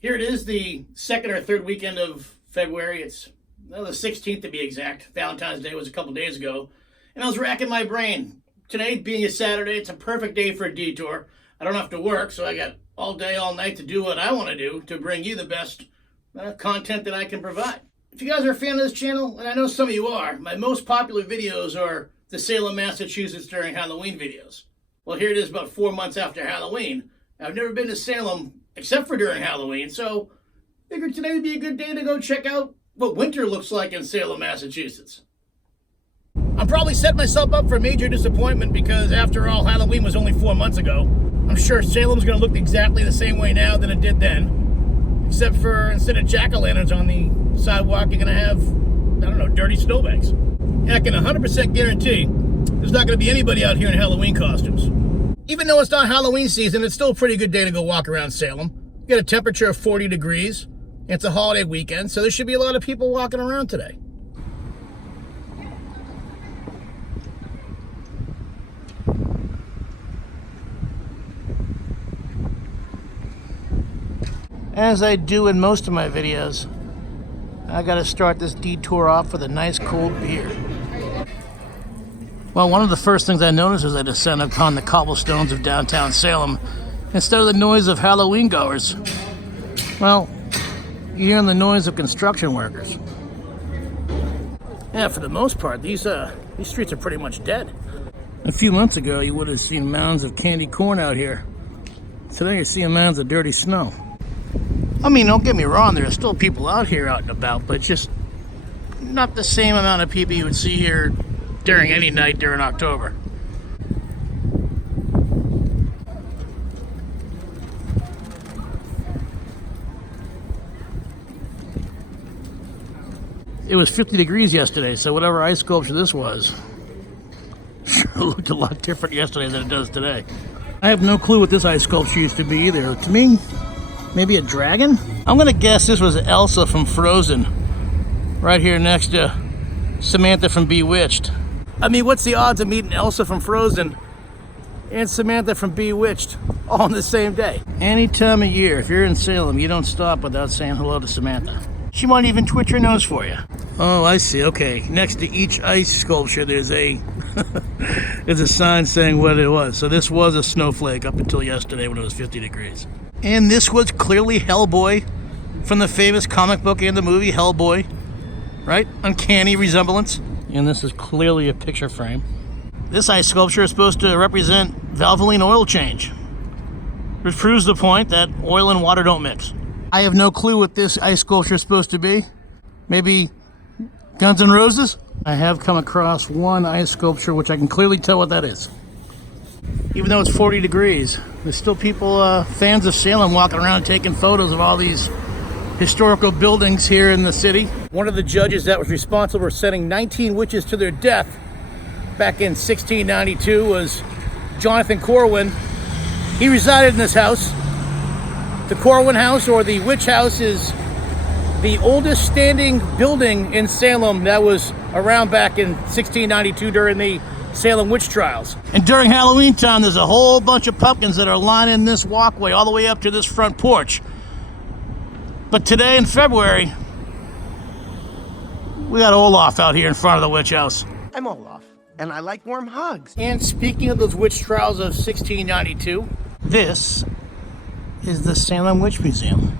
Here it is, the second or third weekend of February. It's the 16th to be exact. Valentine's Day was a couple days ago. And I was racking my brain. Today being a Saturday, it's a perfect day for a detour. I don't have to work, so I got all day, all night to do what I want to do to bring you the best content that I can provide. If you guys are a fan of this channel, and I know some of you are, my most popular videos are the Salem, Massachusetts during Halloween videos. Well, here it is about 4 months after Halloween. I've never been to Salem except for during Halloween, so I figured today would be a good day to go check out what winter looks like in Salem, Massachusetts. I'm probably setting myself up for major disappointment because, after all, Halloween was only 4 months ago. I'm sure Salem's going to look exactly the same way now than it did then, except for instead of jack-o'-lanterns on the sidewalk, you're going to have, I don't know, dirty snowbanks. And I can 100% guarantee there's not going to be anybody out here in Halloween costumes. Even though it's not Halloween season, it's still a pretty good day to go walk around Salem. You got a temperature of 40 degrees. It's a holiday weekend, so there should be a lot of people walking around today. As I do in most of my videos, I gotta start this detour off with a nice cold beer. Well, one of the first things I noticed as I descend upon the cobblestones of downtown Salem, instead of the noise of Halloween goers, well, you're hearing the noise of construction workers. Yeah, for the most part, these streets are pretty much dead. A few months ago, you would have seen mounds of candy corn out here. Today, you're seeing mounds of dirty snow. I mean, don't get me wrong, there are still people out here out and about, but just not the same amount of people you would see here during any night during October. It was 50 degrees yesterday, so whatever ice sculpture this was sure looked a lot different yesterday than it does today. I have no clue what this ice sculpture used to be either. To me, maybe a dragon? I'm gonna guess this was Elsa from Frozen, right here next to Samantha from Bewitched. I mean, what's the odds of meeting Elsa from Frozen and Samantha from Bewitched all on the same day? Any time of year, if you're in Salem, you don't stop without saying hello to Samantha. She might even twitch her nose for you. Oh, I see. Okay. Next to each ice sculpture, there's a there's a sign saying what it was. So this was a snowflake up until yesterday when it was 50 degrees. And this was clearly Hellboy from the famous comic book and the movie Hellboy, right? Uncanny resemblance. And this is clearly a picture frame. This ice sculpture is supposed to represent Valvoline oil change, which proves the point that oil and water don't mix. I have no clue what this ice sculpture is supposed to be. Maybe Guns N' Roses? I have come across one ice sculpture which I can clearly tell what that is. Even though it's 40 degrees, there's still people, fans of Salem, walking around taking photos of all these historical buildings here in the city. One of the judges that was responsible for sending 19 witches to their death back in 1692 was Jonathan Corwin. He resided in this house. The Corwin House, or the Witch House, is the oldest standing building in Salem that was around back in 1692 during the Salem witch trials. And during Halloween time, there's a whole bunch of pumpkins that are lining this walkway all the way up to this front porch. But today in February, we got Olaf out here in front of the witch house. I'm Olaf, and I like warm hugs. And speaking of those witch trials of 1692, this is the Salem Witch Museum.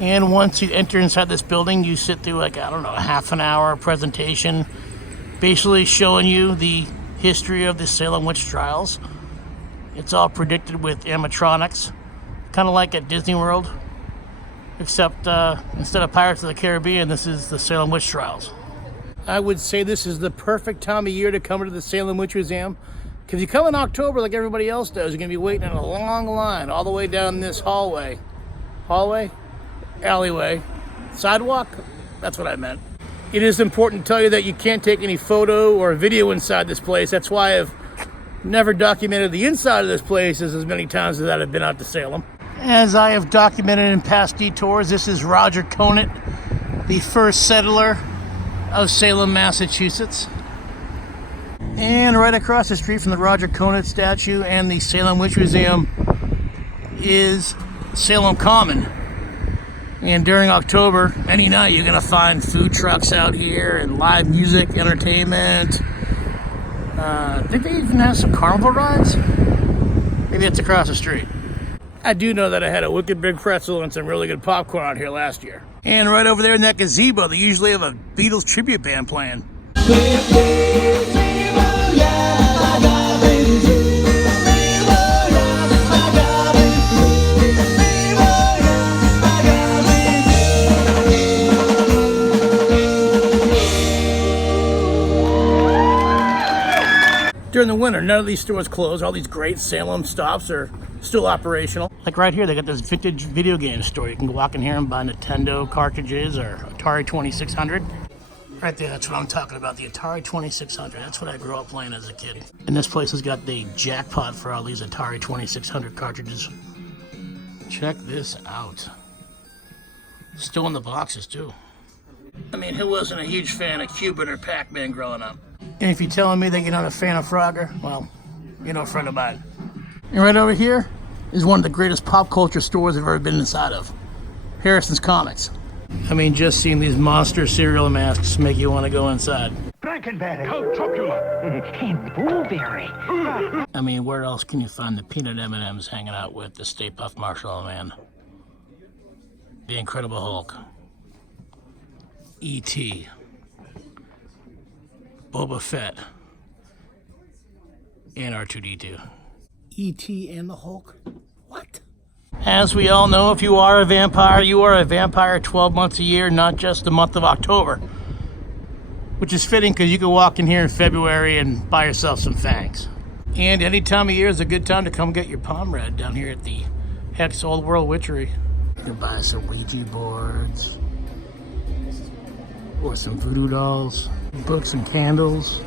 And once you enter inside this building, you sit through like, I don't know, a half an hour presentation, basically showing you the history of the Salem witch trials. It's all predicted with animatronics, kind of like at Disney World, except instead of Pirates of the Caribbean, this is the Salem witch trials. I would say this is the perfect time of year to come to the Salem Witch Museum, because if you come in October like everybody else does, you're going to be waiting in a long line all the way down this hallway. Hallway? Alleyway. Sidewalk? That's what I meant. It is important to tell you that you can't take any photo or video inside this place. That's why I've never documented the inside of this place as many times as I've been out to Salem. As I have documented in past detours, this is Roger Conant, the first settler of Salem, Massachusetts. And right across the street from the Roger Conant statue and the Salem Witch Museum is Salem Common. And during October, any night, you're gonna find food trucks out here and live music, entertainment. I think they even have some carnival rides. Maybe it's across the street. I do know that I had a wicked big pretzel and some really good popcorn out here last year. And right over there in that gazebo, they usually have a Beatles tribute band playing. During the winter, none of these stores close. All these great Salem Stops are still operational. Like right here, they got this vintage video game store. You can walk in here and buy Nintendo cartridges or Atari 2600. Right there, that's what I'm talking about, the Atari 2600. That's what I grew up playing as a kid. And this place has got the jackpot for all these Atari 2600 cartridges. Check this out. Still in the boxes, too. I mean, who wasn't a huge fan of Cubert or Pac-Man growing up? And if you're telling me that you're not a fan of Frogger, well, you're no friend of mine. And right over here is one of the greatest pop culture stores I've ever been inside of. Harrison's Comics. I mean, just seeing these monster cereal masks make you want to go inside. Frankenberry, Count Chocula, and Blueberry. I mean, where else can you find the peanut M&Ms hanging out with the Stay Puft Marshmallow Man? The Incredible Hulk. E.T. Boba Fett. And R2-D2. E.T. and the Hulk? What? As we all know, if you are a vampire, you are a vampire 12 months a year, not just the month of October. Which is fitting because you can walk in here in February and buy yourself some fangs. And any time of year is a good time to come get your palm read down here at the Hex Old World Witchery. You can buy some Ouija boards, or some voodoo dolls, books and candles.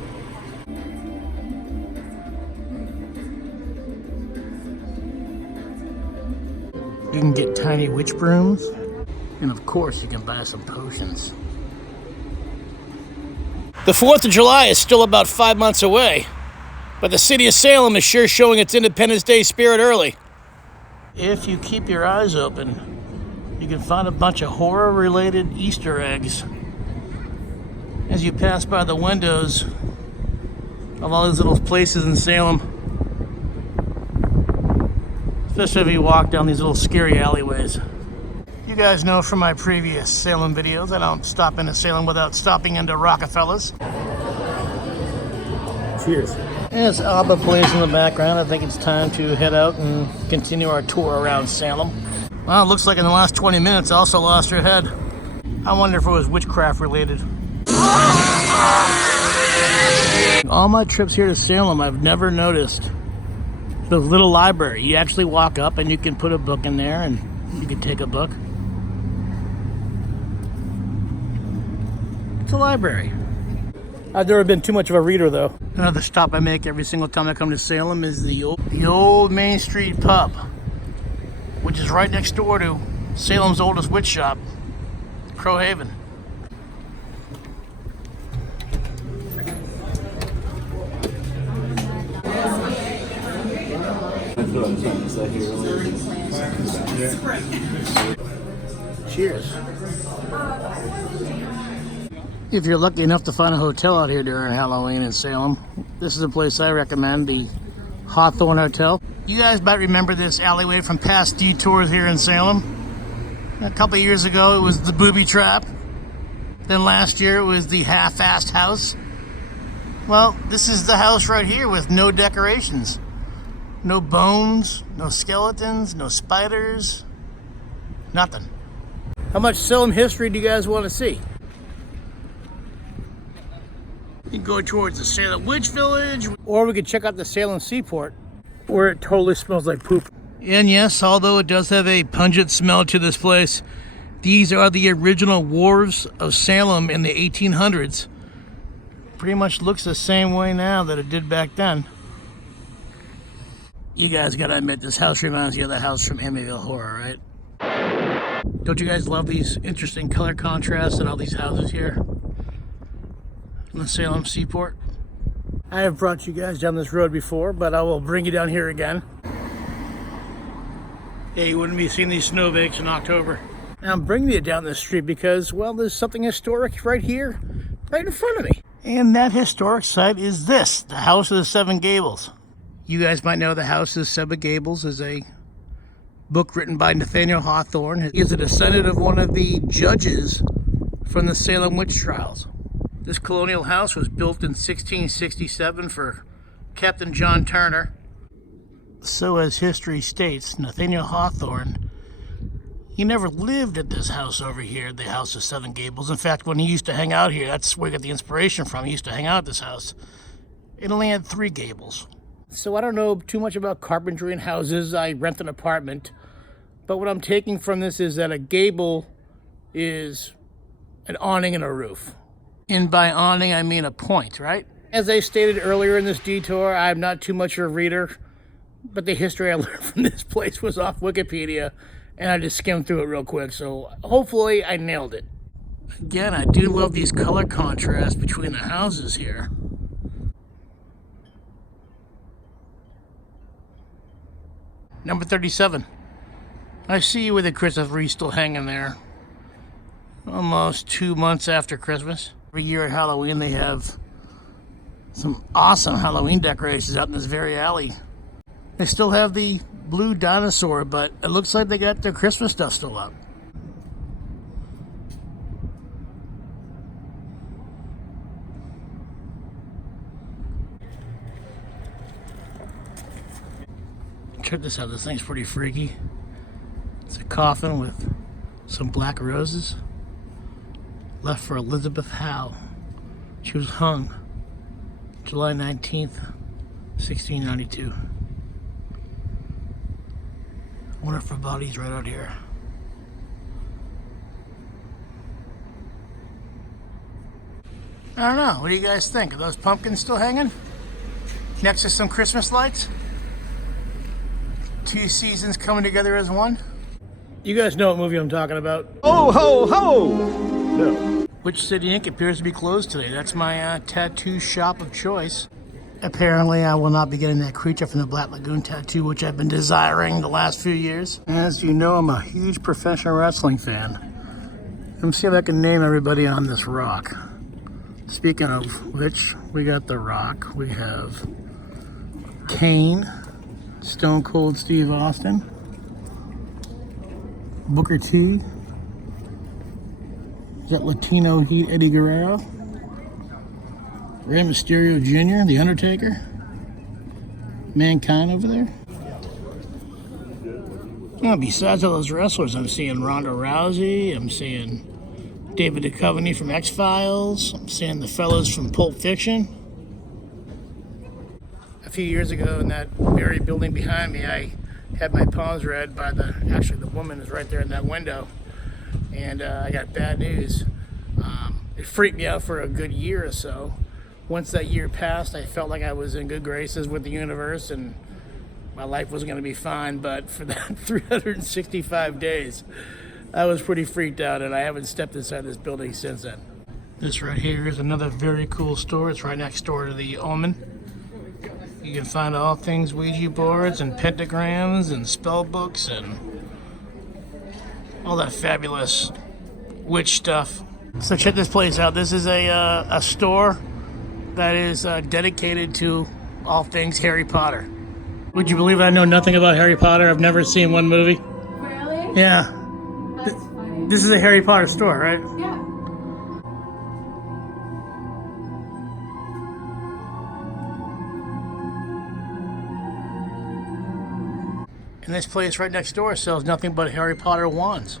You can get tiny witch brooms, and of course you can buy some potions. The 4th of July is still about 5 months away, but the city of Salem is sure showing its Independence Day spirit early. If you keep your eyes open, you can find a bunch of horror-related Easter eggs as you pass by the windows of all these little places in Salem. Especially if you walk down these little scary alleyways. You guys know from my previous Salem videos, I don't stop into Salem without stopping into Rockefeller's. Cheers. As Abba plays in the background, I think it's time to head out and continue our tour around Salem. Well, it looks like in the last 20 minutes I also lost her head. I wonder if it was witchcraft related. All my trips here to Salem, I've never noticed the little library. You actually walk up and you can put a book in there and you can take a book. It's a library. I've never been too much of a reader though. Another stop I make every single time I come to Salem is the old Main Street pub, which is right next door to Salem's oldest witch shop, Crow Haven. Cheers. If you're lucky enough to find a hotel out here during Halloween in Salem, this is a place I recommend, the Hawthorne Hotel. You guys might remember this alleyway from past detours here in Salem. A couple of years ago, it was the Booby Trap. Then last year, it was the Half-Assed House. Well, this is the house right here with no decorations. No bones, no skeletons, no spiders, nothing. How much Salem history do you guys want to see? You can go towards the Salem Witch Village, or we could check out the Salem Seaport, where it totally smells like poop. And yes, although it does have a pungent smell to this place, these are the original wharves of Salem in the 1800s. Pretty much looks the same way now that it did back then. You guys gotta admit, this house reminds you of the house from Amityville Horror, right? Don't you guys love these interesting color contrasts in all these houses here in the Salem Seaport? I have brought you guys down this road before, but I will bring you down here again. Yeah, you wouldn't be seeing these snowbanks in October. Now I'm bringing you down this street because, well, there's something historic right here, right in front of me. And that historic site is this, the House of the Seven Gables. You guys might know the House of the Seven Gables is a book written by Nathaniel Hawthorne. He is a descendant of one of the judges from the Salem witch trials. This colonial house was built in 1667 for Captain John Turner. So as history states, Nathaniel Hawthorne, he never lived at this house over here, the House of Seven Gables. In fact, when he used to hang out here, that's where he got the inspiration from. He used to hang out at this house. It only had 3 gables. So I don't know too much about carpentry and houses. I rent an apartment. But what I'm taking from this is that a gable is an awning and a roof. And by awning, I mean a point, right? As I stated earlier in this detour, I'm not too much of a reader, but the history I learned from this place was off Wikipedia, and I just skimmed through it real quick, so hopefully I nailed it. Again, I do love these color contrasts between the houses here. Number 37. I see you with a Christmas wreath still hanging there. Almost 2 months after Christmas. Every year at Halloween they have some awesome Halloween decorations out in this very alley. They still have the blue dinosaur, but it looks like they got their Christmas stuff still up. Check this out, this thing's pretty freaky. It's a coffin with some black roses. Left for Elizabeth Howe. She was hung July 19th, 1692. I wonder if her body's right out here. I don't know. What do you guys think? Are those pumpkins still hanging? Next to some Christmas lights? 2 seasons coming together as one? You guys know what movie I'm talking about. Oh, ho, ho! No. Witch City Inc. appears to be closed today. That's my tattoo shop of choice. Apparently, I will not be getting that creature from the Black Lagoon tattoo, which I've been desiring the last few years. As you know, I'm a huge professional wrestling fan. Let me see if I can name everybody on this rock. Speaking of which, we got The Rock. We have Kane, Stone Cold Steve Austin, Booker T. Is that Latino Heat Eddie Guerrero? Rey Mysterio Jr., The Undertaker, Mankind over there. Oh, besides all those wrestlers, I'm seeing Ronda Rousey, I'm seeing David Duchovny from X-Files, I'm seeing the fellas from Pulp Fiction. A few years ago in that very building behind me, I had my palms read by the woman is right there in that window. And I got bad news. It freaked me out for a good year or so. Once that year passed, I felt like I was in good graces with the universe and my life was going to be fine. But for that 365 days, I was pretty freaked out, and I haven't stepped inside this building since then. This right here is another very cool store. It's right next door to the Omen. You can find all things Ouija boards and pentagrams and spell books and all that fabulous witch stuff. So check this place out. This is a store that is dedicated to all things Harry Potter. Would you believe I know nothing about Harry Potter? I've never seen one movie. Really? Yeah. That's funny. This is a Harry Potter store, right? Yeah. And this place right next door sells nothing but Harry Potter wands.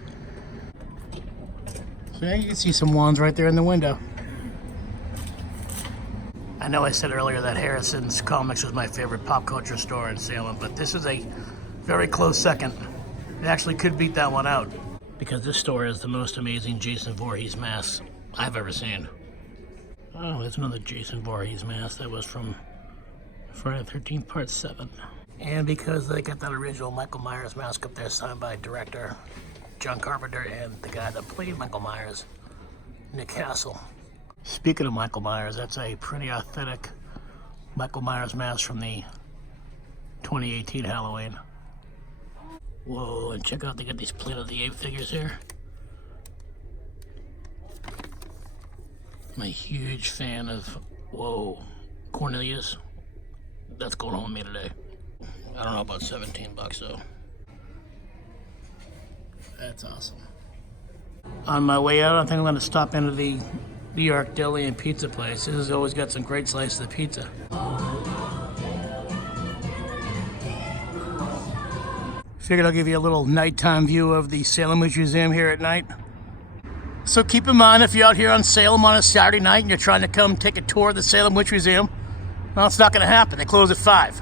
So yeah, you can see some wands right there in the window. I know I said earlier that Harrison's Comics was my favorite pop culture store in Salem, but this is a very close second. It actually could beat that one out, because this store has the most amazing Jason Voorhees mask I've ever seen. Oh, there's another Jason Voorhees mask that was from Friday the 13th Part 7. And because they got that original Michael Myers mask up there signed by director John Carpenter and the guy that played Michael Myers, Nick Castle. Speaking of Michael Myers, that's a pretty authentic Michael Myers mask from the 2018 Halloween. Whoa, and check out, they got these Planet of the Apes figures here. I'm a huge fan of, whoa, Cornelius. That's going home with me today. I don't know about 17 bucks though. That's awesome. On my way out, I think I'm going to stop into the New York Deli and Pizza place. This has always got some great slices of pizza. Figured I'll give you a little nighttime view of the Salem Museum here at night. So keep in mind, if you're out here on Salem on a Saturday night and you're trying to come take a tour of the Salem Witch Museum, well, it's not going to happen. They close at 5.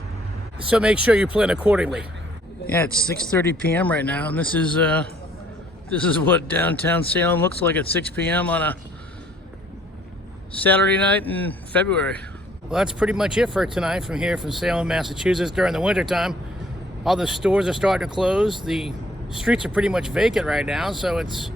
So make sure you plan accordingly. Yeah, it's 6:30 p.m. right now, and this is what downtown Salem looks like at 6 p.m. on a Saturday night in February. Well, that's pretty much it for tonight from here from Salem, Massachusetts during the wintertime. All the stores are starting to close. The streets are pretty much vacant right now, so it's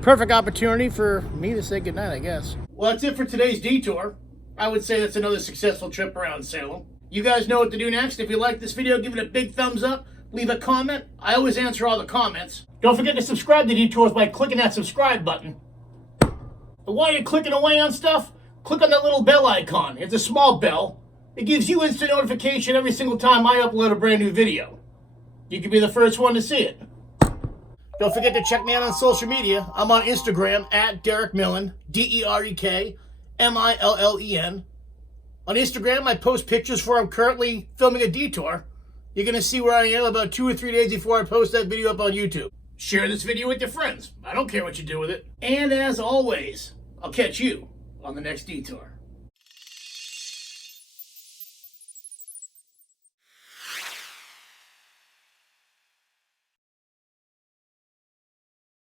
perfect opportunity for me to say goodnight, I guess. Well, that's it for today's detour. I would say that's another successful trip around Salem. You guys know what to do next. If you like this video, give it a big thumbs up. Leave a comment. I always answer all the comments. Don't forget to subscribe to Detours by clicking that subscribe button. And while you're clicking away on stuff, click on that little bell icon. It's a small bell. It gives you instant notification every single time I upload a brand new video. You can be the first one to see it. Don't forget to check me out on social media. I'm on Instagram at Derek Millen, DerekMillen. On Instagram, I post pictures where I'm currently filming a detour. You're going to see where I am about 2 or 3 days before I post that video up on YouTube. Share this video with your friends. I don't care what you do with it. And as always, I'll catch you on the next detour.